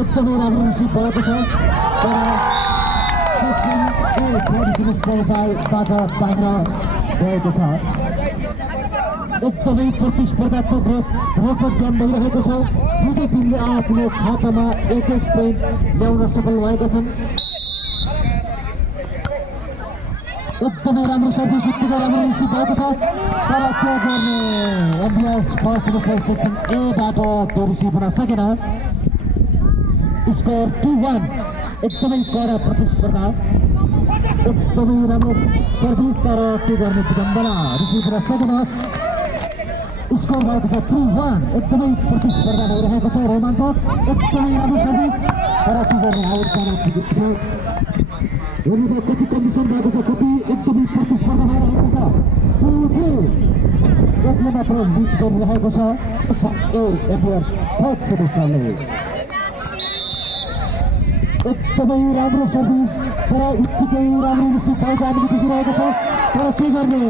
एकदमै राम्रो रिसिभ भएको छ तर सेक्सन ए थर्ड सेमेस्टरबाट बाहिर गएको छ। एकदमै प्रतिस्पर्धात्मक रोचक गेम भइरहेको छ। दुवै टिमले आफ्नो खातामा एक पोइन्ट ल्याउन सफल भएका छन्। एकदमै राम्रो सर्भिस उत्तिकै राम्रो रिसिभ भएको छ तर के गर्ने एमबिएस फर्स्ट सेमेस्टर सेक्सन एबाट त्यो रिसिभ हुन सकेन। स्कोर 2-1 एकदमै कडा प्रतिस्पर्धा एकदमै राम्रो सर्भिस तर के गर्ने विडम्बना रिसिभ हुन सकेन। स्कोर भएको छ 3-1 एकदमै प्रतिस्पर्धा भइरहेको छ रोमाञ्चक एकदमै राम्रो सर्भिस तर के गर्ने आउट जान पुगेको छ। हेर्नु कति कन्डिसन भएको छ कति एकदमै प्रतिस्पर्धा भइरहेको छ। 2-2 एकले मात्र लिड गरिरहेको छ सेक्सन ए एमबिएस थर्ड सेमेस्टरले। एकदमै राम्रो सर्भिस तर उत्तिकै राम्रो रिसिभ भएको हामीले देखिरहेको छ तर के गर्ने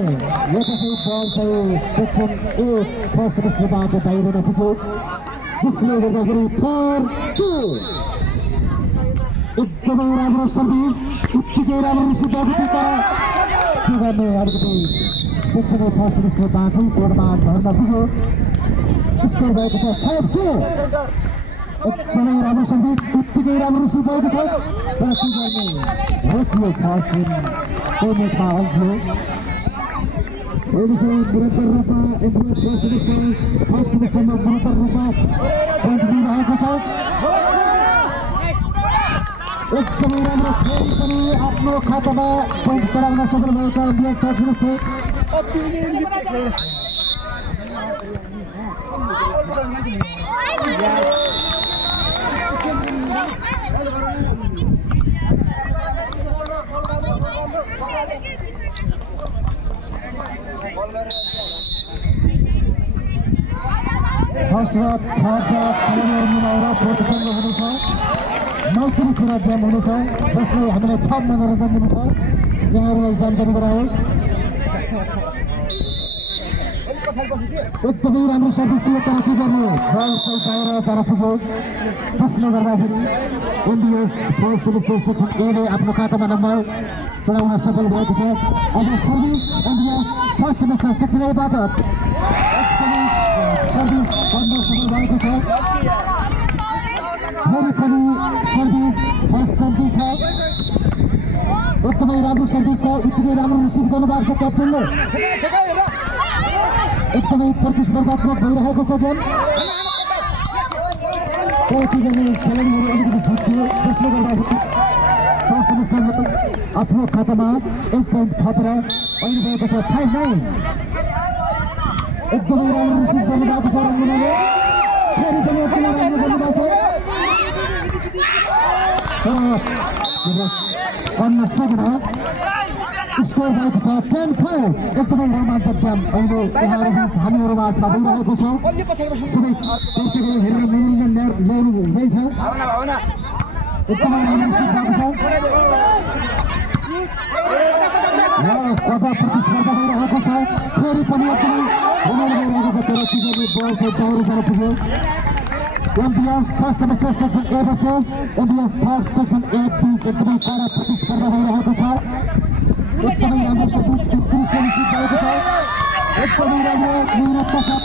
यताकै बल चाहिँ सेक्सन ए फर्स्ट सेमेस्टरबाट बाहिर नपुग्यो जसले गर्दाखेरि 4-2 एकदमै राम्रो सर्भिस उत्तिकै राम्रो रिसिभ भएको थियो तर के गर्ने अलिकति सेक्सन ए फर्स्ट सेमेस्टरबाट चाहिँ गोलमा झर्न पुग्यो। स्कोर भएको छ 5-2 एकदमै राम्रो सर्भिस उत्तिकै राम्रो रिसिभ भएको छ तर के गर्ने रोकियो खास टोर्नामेन्टमा अल्झ्यो। निरन्तर रूपमा एमबिएस फर्स्ट सेमेस्टर थर्ड सेमेस्टरमा निरन्तर रूपमा पोइन्ट दिइरहेको छ। एकदमै राम्रो फेरि पनि आफ्नो खातामा पोइन्ट गराउन सफल भएका MBS third semester. First half third half मिलाएर प्रोटेक्सन हुनेछ नौकरी कुरा गेम हुनेछ जसले हामीलाई थप मनोरञ्जन दिनेछ यहाँहरूलाई जानकारी गराए। एकदमै राम्रो सर्भिस दियो तर के गर्ने बल चाहिँ बाहिर जान पुग्यो जसले गर्दाखेरि एमबिएस फर्स्ट सेमेस्टर सेक्सन एले आफ्नो खातामा नम्बर चढाउन सफल भएको छ। अब service MBS first semester section एबाट एकदमै सर्भिस गर्न सफल भएको छ। फेरि पनि सर्भिस फर्स्ट सर्भिस छ एकदमै राम्रो सर्भिस छ उत्तिकै राम्रो रिसिभ गर्नुभएको छ क्याप्टेनले। एकदमै प्रतिस्पर्धात्मक भइरहेको छ गेम तर के गर्ने खेलाडीहरू अलिकति छुट्यो जसले गर्दाखेरि फर्स्ट सेमेस्टरमा आफ्नो खातामा एक पोइन्ट थपेर अहिले भएको छ 5-9 एकदमै राम्रो रिसिभ गर्नुभएको छ रङ्गुनाले फेरि पनि एकदमै राम्रो गर्नुभएको छ तर गर्न सकेन। स्कोर भएको छ 10-4 एकदमै रोमाञ्चक गेम अहिले यहाँहरू हामीहरू माझमा भइरहेको छ। सबै दर्शकहरू हेरेर मनोरञ्जन ल्याउनु हुँदैछ एकदमै राम्रो रिसिभ भएको छ कता प्रतिस्पर्धा भइरहेको छ फेरि पनि एकदमै रमाइलो भइरहेको छ तर के गर्ने बल चाहिँ बाहिर जान पुग्यो। MBS first semester section A versus MBS third section A बीच एकदमै कडा प्रतिस्पर्धा भइरहेको छ। एकदमै राम्रो सर्भिस उत्कृष्ट रिसिभ भएको छ एकदमै राम्रो मेहनतका साथ